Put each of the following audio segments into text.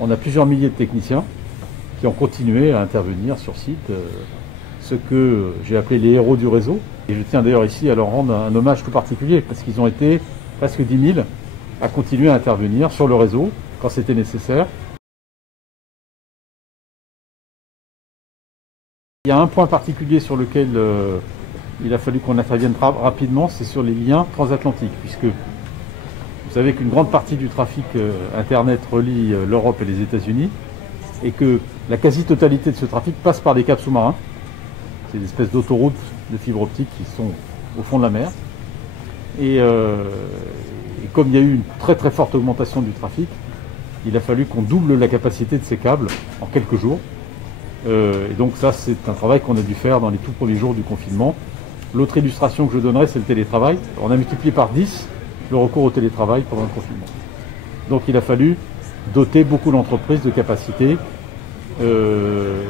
on a plusieurs milliers de techniciens qui ont continué à intervenir sur site, ce que j'ai appelé les héros du réseau. Et je tiens d'ailleurs ici à leur rendre un hommage tout particulier, parce qu'ils ont été presque 10 000 à continuer à intervenir sur le réseau quand c'était nécessaire. Il y a un point particulier sur lequel il a fallu qu'on intervienne rapidement, c'est sur les liens transatlantiques, puisque vous savez qu'une grande partie du trafic Internet relie l'Europe et les États-Unis, et que la quasi-totalité de ce trafic passe par des câbles sous-marins. C'est des espèces d'autoroutes de fibre optique qui sont au fond de la mer. Et comme il y a eu une très très forte augmentation du trafic, il a fallu qu'on double la capacité de ces câbles en quelques jours. Et donc ça, c'est un travail qu'on a dû faire dans les tout premiers jours du confinement. L'autre illustration que je donnerai, c'est le télétravail. On a multiplié par 10 le recours au télétravail pendant le confinement. Donc il a fallu doter beaucoup d'entreprises de capacités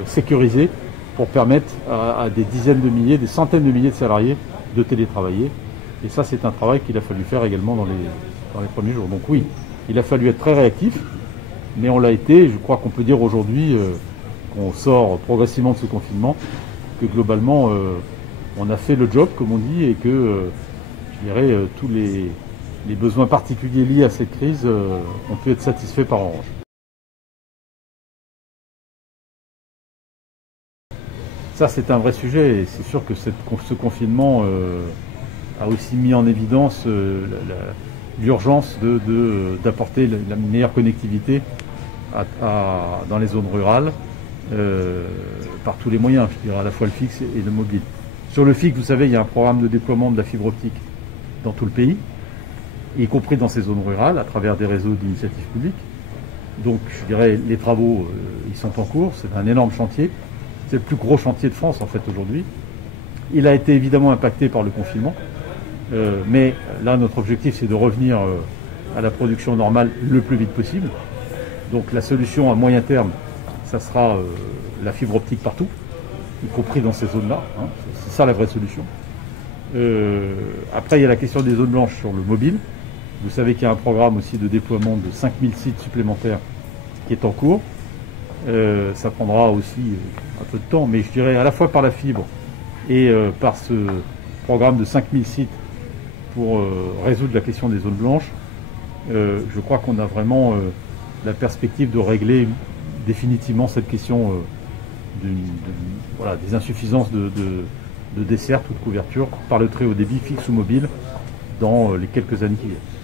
sécurisées pour permettre à des dizaines de milliers, des centaines de milliers de salariés de télétravailler. Et ça, c'est un travail qu'il a fallu faire également dans les premiers jours. Donc oui, il a fallu être très réactif, mais on l'a été. Je crois qu'on peut dire aujourd'hui qu'on sort progressivement de ce confinement, que globalement, on a fait le job, comme on dit, et que, je dirais, tous les besoins particuliers liés à cette crise ont pu être satisfaits par Orange. Ça, c'est un vrai sujet, et c'est sûr que ce confinement a aussi mis en évidence l'urgence d'apporter la meilleure connectivité dans les zones rurales par tous les moyens, je dirais à la fois le fixe et le mobile. Sur le fixe, vous savez, il y a un programme de déploiement de la fibre optique dans tout le pays, y compris dans ces zones rurales, à travers des réseaux d'initiatives publiques. Donc, je dirais, les travaux, ils sont en cours, c'est un énorme chantier. C'est le plus gros chantier de France, en fait, aujourd'hui. Il a été évidemment impacté par le confinement, mais là, notre objectif, c'est de revenir à la production normale le plus vite possible. Donc, la solution à moyen terme, ça sera la fibre optique partout, y compris dans ces zones-là. Hein. C'est ça la vraie solution. Après, il y a la question des zones blanches sur le mobile. Vous savez qu'il y a un programme aussi de déploiement de 5000 sites supplémentaires qui est en cours. Ça prendra aussi un peu de temps, mais je dirais à la fois par la fibre et par ce programme de 5000 sites pour résoudre la question des zones blanches, je crois qu'on a vraiment la perspective de régler définitivement cette question des insuffisances de desserte ou de couverture par le très haut débit fixe ou mobile dans les quelques années qui viennent.